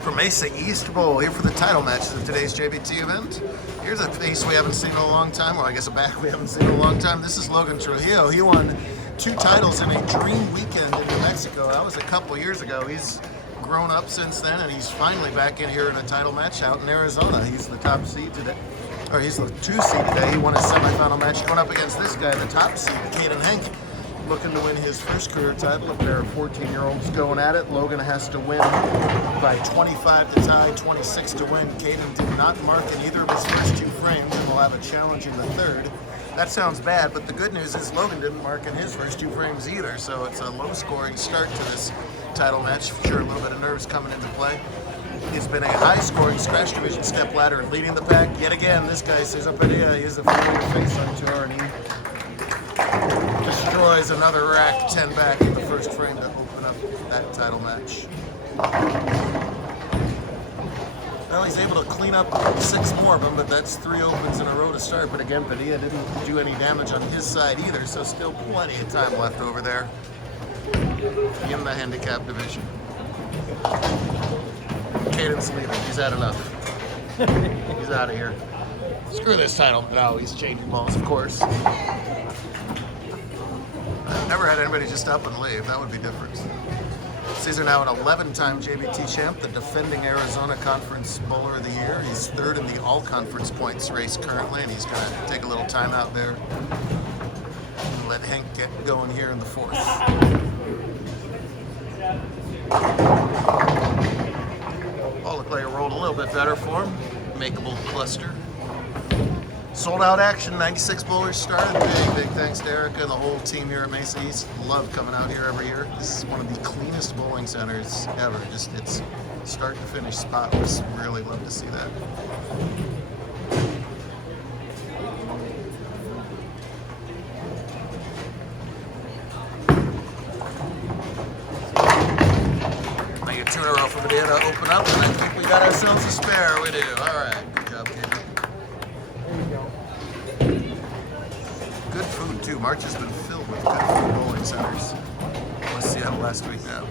From Mesa East Bowl, here for the title matches of today's JBT event. Here's a face we haven't seen in a long time, well I guess a back we haven't seen in a long time. This is Logan Trujillo. He won 2 titles in a dream weekend in New Mexico. That was a couple years ago. He's grown up since then, and he's finally back in here in a title match out in Arizona. He's the top seed today, or he's the 2 seed today. He won his semifinal match going up against this guy, the top seed, Caden Hank, looking to win his first career title. A pair of 14-year-olds going at it. Logan has to win by 25 to tie, 26 to win. Caden did not mark in either of his first 2 frames and will have a challenge in the third. That sounds bad, but the good news is Logan didn't mark in his first 2 frames either, so it's a low-scoring start to this title match. Sure, a little bit of nerves coming into play. It's been a high-scoring scratch division step ladder, leading the pack yet again. This guy Cesar Padilla is a familiar face on tour, and he destroys another rack 10 back in the first frame to open up that title match. Well, he's able to clean up 6 more of them, but that's 3 opens in a row to start. But again, Padilla didn't do any damage on his side either, so still plenty of time left over there in the handicap division. Caden's leaving. He's had enough. He's out of here. Screw this title. No, he's changing balls, of course. I've never had anybody just up and leave. That would be different. Cesar now an 11-time JBT champ, the defending Arizona Conference Bowler of the Year. He's 3rd in the all-conference points race currently, and he's going to take a little time out there and let Hank get going here in the 4th. Ball looked like it rolled a little bit better for him. Makeable cluster. Sold out action, 96 bowlers started. Big thanks to Erica and the whole team here at Mesa East. Love coming out here every year. This is one of the cleanest bowling centers ever. Just it's start to finish spotless. Really love to see that. Make it 2 in a row for Padilla to open up, and I think we got ourselves a spare. We do. All right. Good job, Katie. Good food too. March has been filled with good food bowling centers. Let's see how last week now.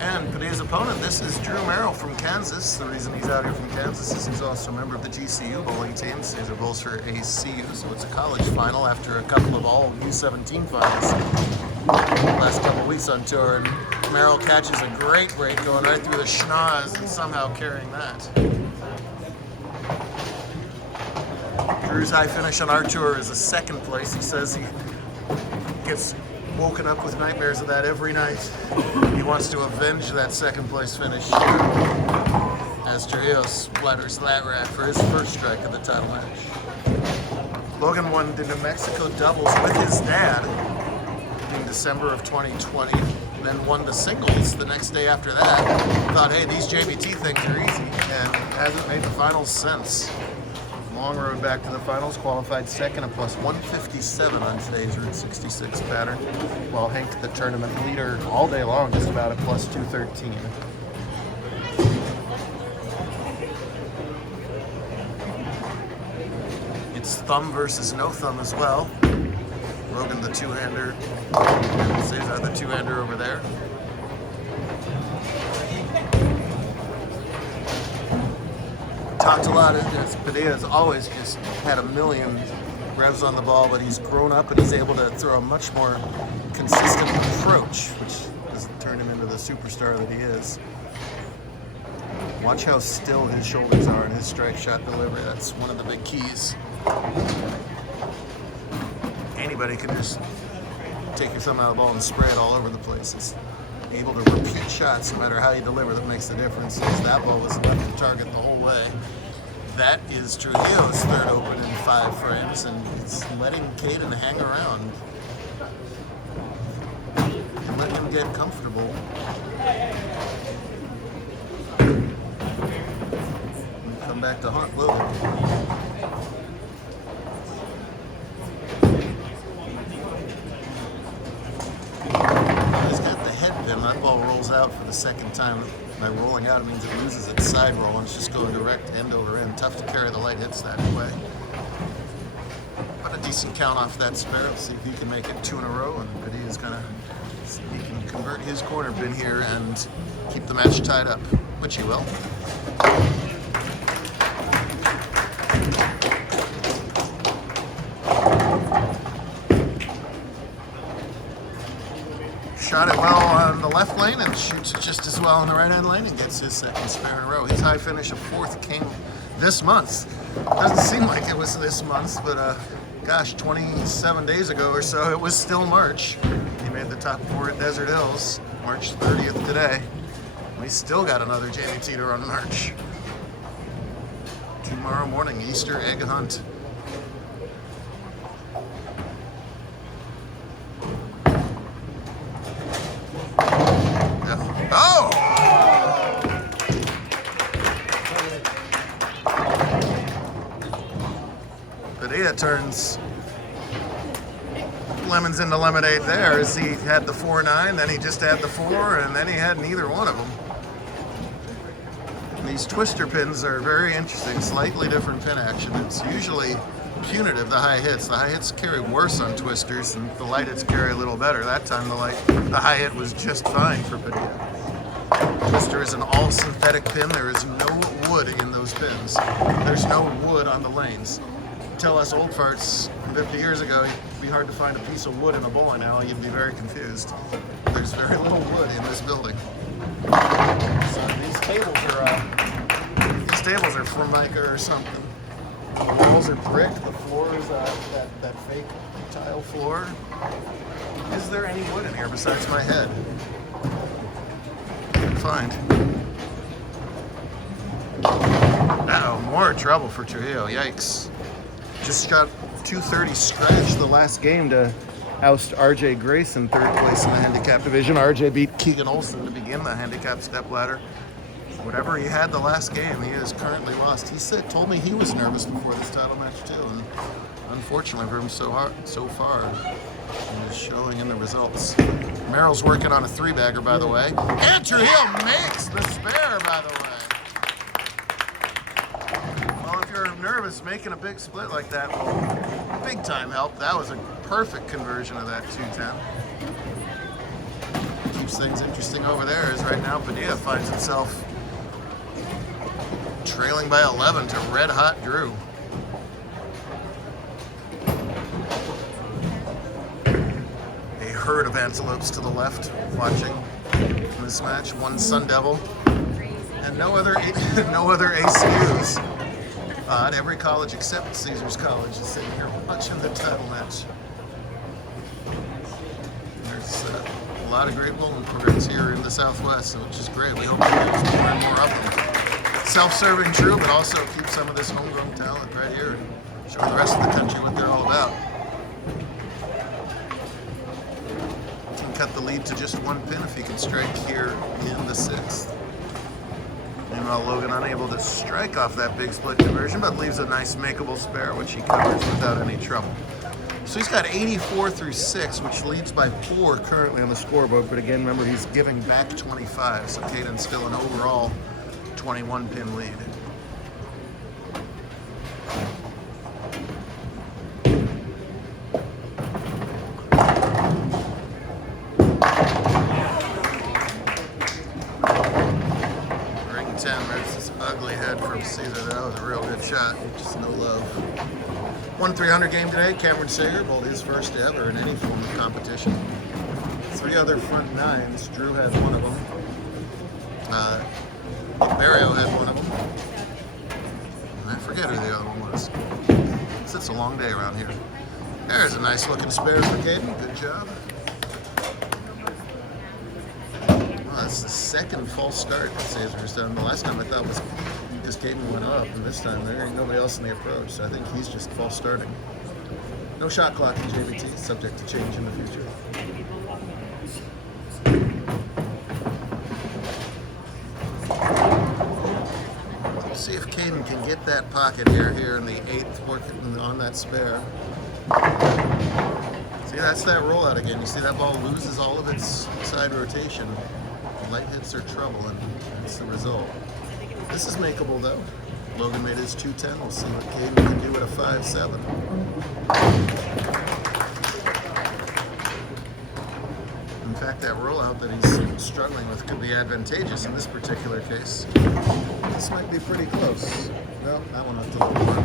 And Padilla's opponent, this is Drew Merrill from Kansas. The reason he's out here from Kansas is he's also a member of the GCU bowling team. Cesar bowls for ACU, so it's a college final after a couple of all U17 finals last couple of weeks on tour. And Merrill catches a great break going right through the schnoz and somehow carrying that. Drew's high finish on our tour is a 2nd place. He says he gets woken up with nightmares of that every night. He wants to avenge that 2nd place finish as Trujillo splatters that rack for his first strike of the title match. Logan won the New Mexico doubles with his dad in December of 2020, and then won the singles the next day after that. Thought, hey, these JBT things are easy, and hasn't made the finals since. Long road back to the finals, qualified 2nd at plus 157 on today's Route 66 pattern, while Hank, the tournament leader all day long, just about at plus 213. It's thumb versus no thumb as well. Logan the 2-hander, and Cesar the 2-hander over there. Talked a lot, Padilla's always just had a million revs on the ball, but he's grown up and he's able to throw a much more consistent approach, which has turned him into the superstar that he is. Watch how still his shoulders are in his strike shot delivery. That's one of the big keys. Anybody can just take your thumb out of the ball and spray it all over the place. It's able to repeat shots no matter how you deliver that makes the difference. That ball was left to target the whole way. That is Trujillo's 3rd open in 5 frames, and it's letting Caden hang around and let him get comfortable. And come back to haunt Logan. And that ball rolls out for the 2nd time. By rolling out, it means it loses its side roll, and it's just going direct end over end. Tough to carry the light hits that way. But a decent count off that spare. Let's see if he can make it 2 in a row, and Padilla's gonna see if he can convert his corner pin here and keep the match tied up. which he will. Shot it well on the left lane and shoots it just as well on the right-hand lane and gets his second spare in a row. His high finish of 4th came this month. Doesn't seem like it was this month, but gosh, 27 days ago or so, it was still March. He made the top 4 at Desert Hills, March 30th today. We still got another JBT to run in March. Tomorrow morning, Easter egg hunt. Oh! Padilla turns lemons into lemonade there as he had the 4-9, then he just had the 4, and then he had neither one of them. And these twister pins are very interesting, slightly different pin action. It's usually punitive, the high hits. The high hits carry worse on twisters, and the light hits carry a little better. That time the high hit was just fine for Padilla. Twister is an all synthetic pin. There is no wood in those pins. There's no wood on the lanes. Tell us old farts 50 years ago, it'd be hard to find a piece of wood in a bowling alley. You'd be very confused. There's very little wood in this building. So these tables are Formica or something. The walls are brick. The floor is that fake tile floor. Is there any wood in here besides my head? Find. Uh-oh, more trouble for Trujillo. Yikes. Just got 230 scratch the last game to oust RJ Grace in 3rd place in the handicap division. RJ beat Keegan Olsen to begin the handicap stepladder. Whatever he had the last game, he is currently lost. He told me he was nervous before this title match too, and unfortunately for him so far, he's showing in the results. Merrill's working on a 3-bagger, by the way. And Trujillo makes the spare, by the way. Well, if you're nervous, making a big split like that will big time help. That was a perfect conversion of that 210. Keeps things interesting over there, as right now Padilla finds himself trailing by 11 to Red Hot Drew. A herd of antelopes to the left watching this match. One Sun Devil and no other ACUs. At every college except Caesars College is sitting here watching the title match. There's a lot of great bowling programs here in the Southwest, which is great. We hope there's more and more of them. Self-serving, true, but also keep some of this homegrown talent right here and show the rest of the country what they're all about. Can cut the lead to just 1 pin if he can strike here in the 6th. Meanwhile, Logan unable to strike off that big split conversion, but leaves a nice makeable spare, which he covers without any trouble. So he's got 84 through 6, which leads by 4 currently on the scoreboard. But again, remember, he's giving back 25, so Caden's still an overall 21 pin lead. Ring 10, there's this ugly head from Caesar. That was a real good shot, just no love. 1-300 game today. Cameron Sager bowled his first ever in any form of competition. 3 other front 9s. Drew had one of them. Barrio had one of them. And I forget who the other one was. It's a long day around here. There's a nice looking spare for Caden. Good job. Well, that's the 2nd false start that Caesar's done. The last time I thought was because Caden went up, and this time there ain't nobody else in the approach, so I think he's just false starting. No shot clock in JBT, subject to change in the future. See if Caden can get that pocket here in the 8th, working on that spare. See, that's that rollout again. You see that ball loses all of its side rotation. Light hits are trouble, and that's the result. This is makeable though. Logan made his 210. We'll see what Caden can do at a 5-7. fact, that rollout that he's struggling with could be advantageous in this particular case. This might be pretty close. No, that one off to the floor.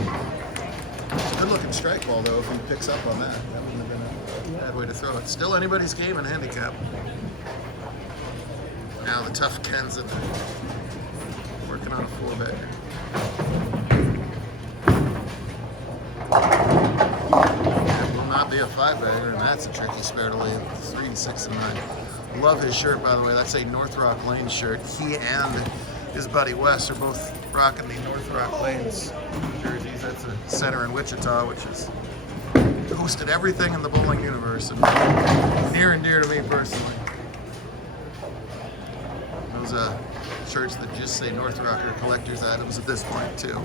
It's a good-looking strike ball, though, if he picks up on that. That wouldn't have been a bad way to throw it. Still anybody's game in handicap. Now the tough Ken's in there. Working on a 4-bagger. It will not be a 5-bagger, and that's a tricky spare to lay 3, 6, and 9. Love his shirt, by the way. That's a North Rock Lanes shirt. He and his buddy Wes are both rocking the North Rock Lanes jerseys. That's a center in Wichita, which has hosted everything in the bowling universe and near and dear to me personally. Those shirts that just say North Rock are collector's items at this point, too.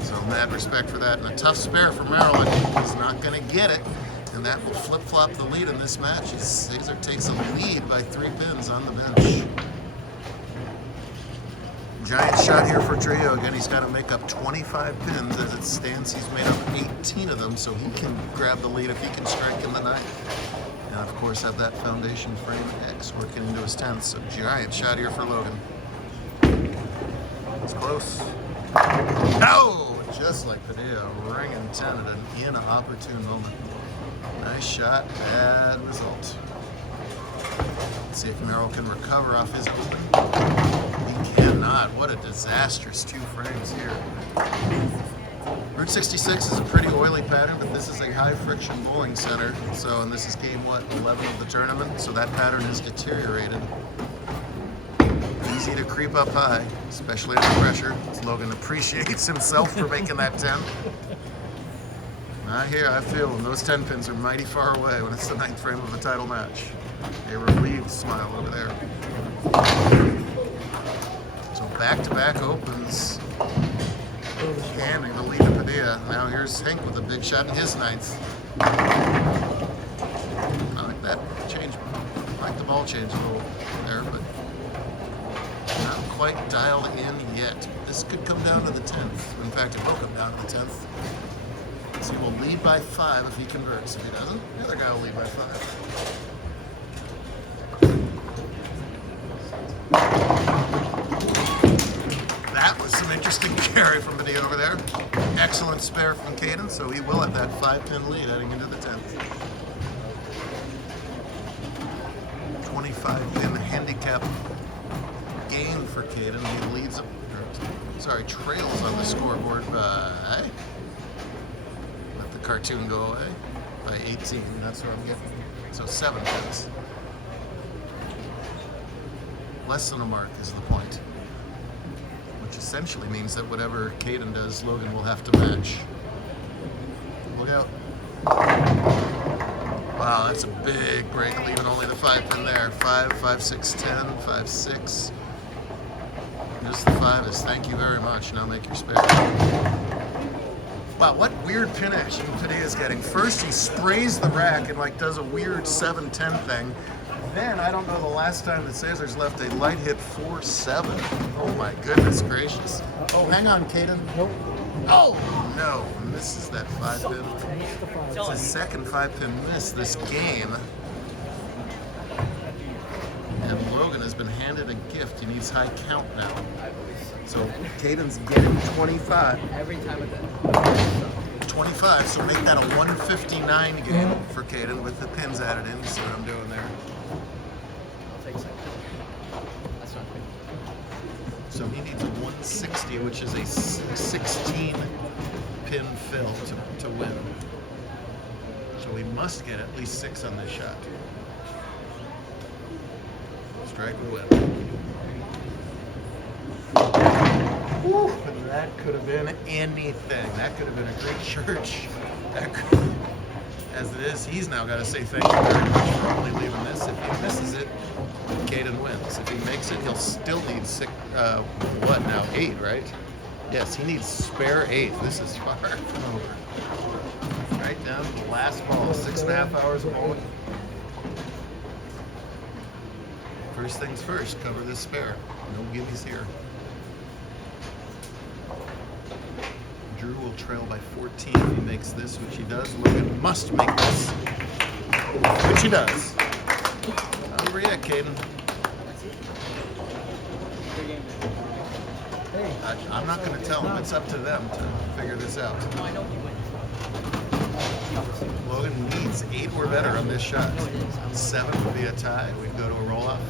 So mad respect for that. And a tough spare for Maryland. He's not going to get it. And that will flip-flop the lead in this match. Caesar takes a lead by 3 pins on the bench. Giant shot here for Trio. Again, he's got to make up 25 pins. As it stands, he's made up 18 of them, so he can grab the lead if he can strike in the 9th. And, of course, have that foundation frame X working into his 10th. So giant shot here for Logan. It's close. No! Just like Padilla, ringing 10 at an inopportune moment. Nice shot, bad result. Let's see if Merrill can recover off his open. He cannot. What a disastrous 2 frames here. Route 66 is a pretty oily pattern, but this is a high friction bowling center. So, and this is game, 11 of the tournament. So that pattern is deteriorated. Easy to creep up high, especially under pressure. Logan appreciates himself for making that 10. I feel them. Those 10 pins are mighty far away when it's the 9th frame of a title match. A relieved smile over there. So back-to-back opens. Handing the lead to Padilla. Now here's Hank with a big shot in his 9th. I like that change. I like the ball change a little there, but not quite dialed in yet. This could come down to the 10th. In fact, it will come down to the 10th. So he will lead by 5 if he converts. If he doesn't, the other guy will lead by 5. That was some interesting carry from Padilla over there. Excellent spare from Caden, so he will have that 5-pin lead heading into the 10th. 25-pin handicap gain for Caden. He leads, trails on the scoreboard by, let the cartoon go away, by 18. That's what I'm getting. So 7 pins. Less than a mark is the point. Which essentially means that whatever Caden does, Logan will have to match. Look out. Wow, that's a big break, leaving only the 5-pin there. 5, 5, 6, 10, 5, 6. Just the 5 is thank you very much. Now make your spare. Wow, what weird pin action Padilla's getting. First, he sprays the rack and does a weird 7-10 thing. Then, I don't know the last time that Cesar's left a light hit 4-7. Oh my goodness gracious. Oh, hang on, Caden. Nope. Oh, no. Misses that 5-pin. It's his second 5-pin miss this game. And Logan has been handed a gift. He needs high count now. So Caden's getting 25. Every time with that. 25, so make that a 159 game for Caden with the pins added in. See what I'm doing there? I'll take a second. That's not good. So he needs a 160, which is a 16 pin fill to win. So he must get at least 6 on this shot. Strike will win. Woo, that could have been anything. That could have been a great church. As it is, he's now got to say thank you very much for only leaving this. If he misses it, Caden wins. If he makes it, he'll still need 6, 8, right? Yes, he needs spare 8. This is far from over. Right down to the last ball. 6.5 hours of bowling. First things first, cover this spare. No gimmies here. Drew will trail by 14 if he makes this, which he does. Logan must make this. Which he does. Not over yet, Caden. I'm not going to tell them. It's up to them to figure this out. No, I know you win. Logan needs 8 or better on this shot. 7 would be a tie. We'd go to a roll-off.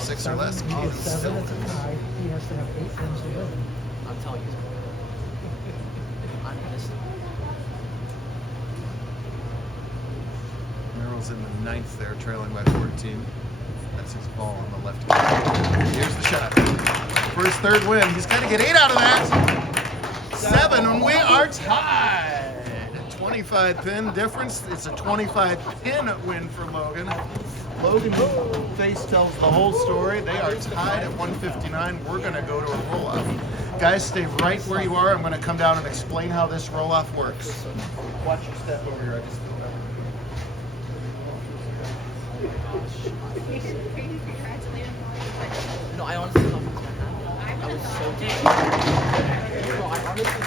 6 or less. Oh, Caden 7 still is a wins. tie. He has to have 8 wins to win. I'm telling you. I'm this. Merrill's in the 9th there, trailing by 14. That's his ball on the left hand. Here's the shot. For his 3rd win, he's got to get 8 out of that. 7, and we are tied. 25 pin difference. It's a 25 pin win for Logan. Logan face tells the whole story. They are tied at 159. We're going to go to a roll-off. Guys, stay right where you are. I'm going to come down and explain how this roll-off works. Watch your step over here. I just No, I honestly thought it was gonna happen. I was so deep. No, I honestly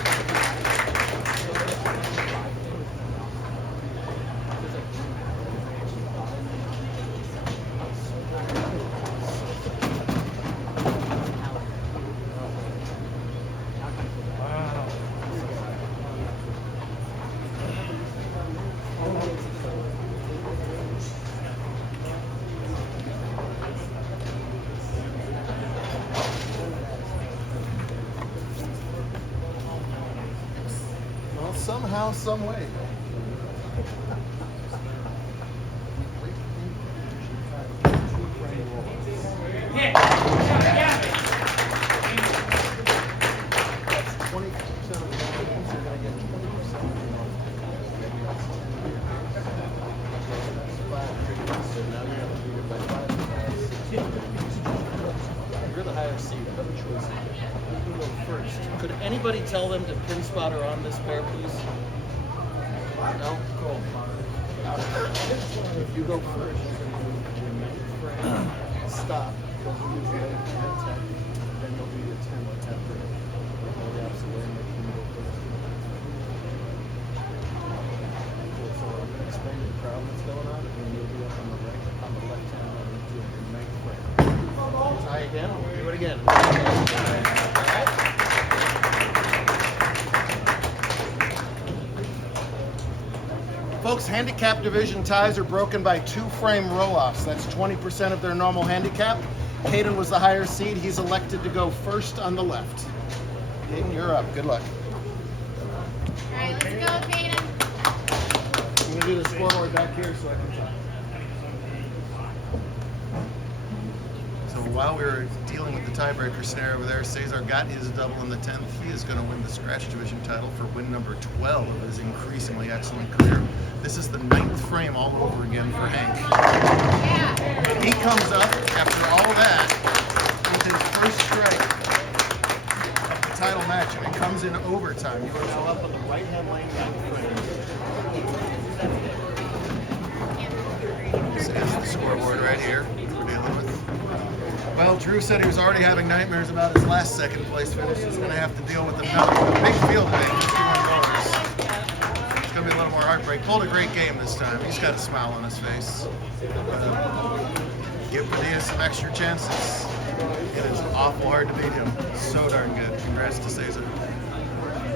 Well, somehow, some way. That's 20% of the games. You're going to get 20% of the money. So now you're going to beat it by 5. You're the higher seed. Better choice. You go first. Could anybody tell them to pin spotter on this pair, please? No? Cool. If you go first, you're going to do your 9th frame, stop, they'll do your 8 10, then they'll do your 10 or 10 frame. Go the opposite way and make them go first. Cool, so I'm going to explain the problem that's going on, and you'll be up on the left hand and do your 9th frame. Try again, do it again. Alright? Folks, handicap division ties are broken by 2-frame roll-offs. That's 20% of their normal handicap. Caden was the higher seed. He's elected to go first on the left. Caden, you're up. Good luck. All right, let's go, Caden. I'm going to do the scoreboard back here so I can talk. So while we were dealing with the tiebreaker scenario over there, Cesar got his double in the 10th. He is going to win the scratch division title for win number 12 of his increasingly excellent career. This is the 9th frame all over again for Hank. Yeah. He comes up after all that with his first strike of the title match, and it comes in overtime. You are now up on the right-hand lane 9th frame. This is the scoreboard right here we're dealing with. Well, Drew said he was already having nightmares about his last second place finish. He's going to have to deal with a big field today, 51 dollars. It's going to be a little more heartbreak. Pulled a great game this time. He's got a smile on his face. Give Padilla some extra chances. It is awful hard to beat him. So darn good. Congrats to Cesar.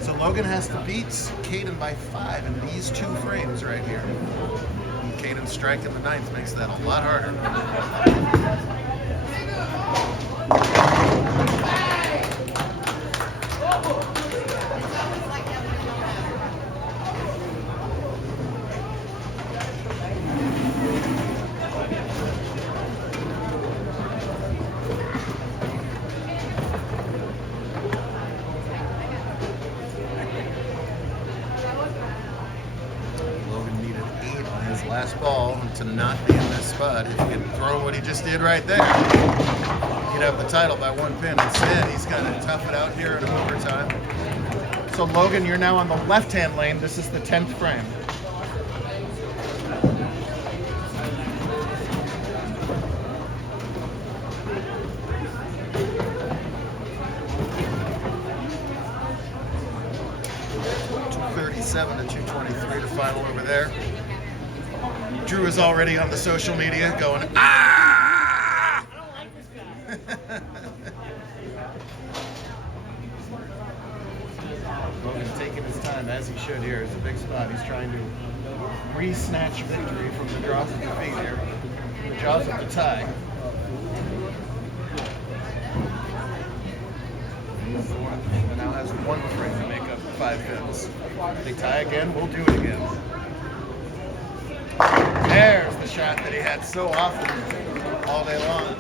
So Logan has to beat Caden by 5 in these 2 frames right here. And Caden's strike in the 9th makes that a lot harder. Logan needed 8 on his last ball to not be in this spot. If he had thrown what he just did right there, he'd have the title by 1 pin. Instead, he's got to tough it out here in overtime. So Logan, you're now on the left-hand lane. This is the 10th frame. $237 to $223 to final over there. Drew is already on the social media going, ah! I don't like this guy. Logan taking his time, as he should here. It's a big spot. He's trying to re-snatch victory from the jaws of defeat here. The jaws of the tie. And now has one frame to make up 5 pins. If they tie again, we'll do it again. There's the shot that he had so often all day long.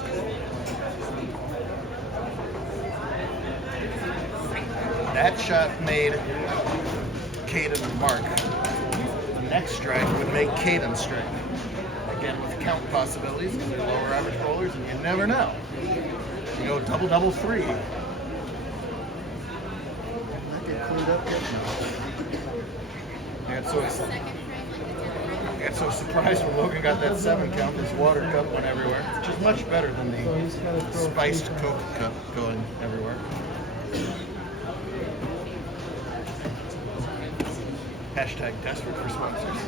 That shot made Caden mark. The next strike would make Caden strike. Again, with count possibilities, because they're lower average bowlers, and you never know. You go double, 3. That get cleaned up yet? I got so surprised when Logan got that 7 count. This water cup went everywhere, which is much better than the spiced Coke cup going everywhere. Hashtag desperate for sponsors.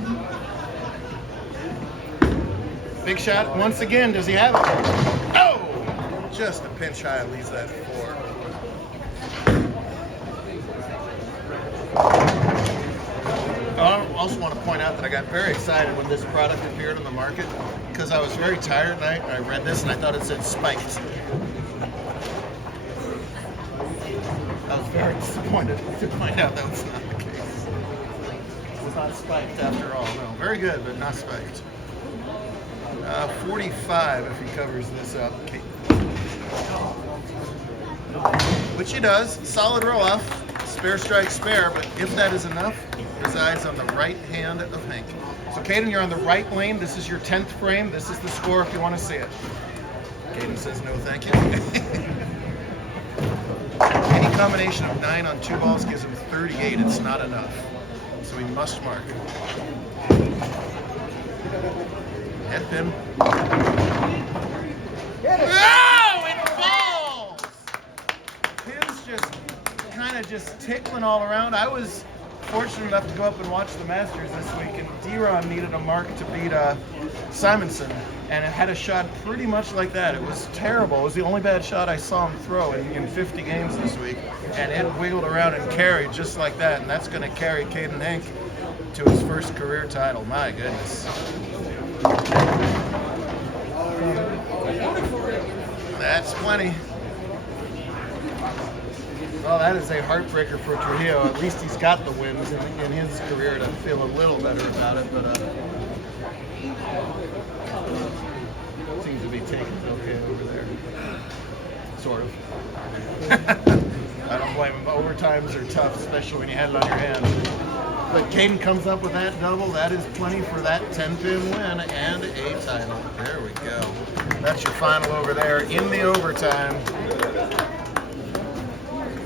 Big shot once again. Does he have it? Oh! Just a pinch high leaves that 4. I also want to point out that I got very excited when this product appeared on the market because I was very tired at night. I read this and I thought it said spiked. I was very disappointed to find out that was not the case. It was not spiked after all. No, very good, but not spiked. 45 if he covers this up. Which he does. Solid roll off. Spare strike spare, but if that is enough, resides on the right hand of Hank. So Caden, you're on the right lane. This is your 10th frame. This is the score if you want to see it. Caden says no thank you. Any combination of 9 on 2 balls gives him 38. It's not enough. So he must mark. Head pin. Oh, it falls! Pin's just tickling all around. I was fortunate enough to go up and watch the Masters this week, and D-Ron needed a mark to beat Simonson, and it had a shot pretty much like that. It was terrible. It was the only bad shot I saw him throw in 50 games this week, and it wiggled around and carried just like that, and that's going to carry Caden Hank to his first career title. My goodness. That's plenty. Well, that is a heartbreaker for Trujillo. At least he's got the wins in his career to feel a little better about it, but seems to be taking it okay over there. Sort of. I don't blame him. Overtimes are tough, especially when you have it on your hands. But Caden comes up with that double. That is plenty for that 10-pin win and a title. There we go. That's your final over there in the overtime.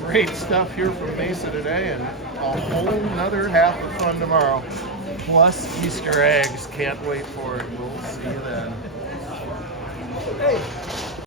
Great stuff here from Mesa today, and a whole nother half of fun tomorrow. Plus Easter eggs. Can't wait for it. We'll see you then. Hey.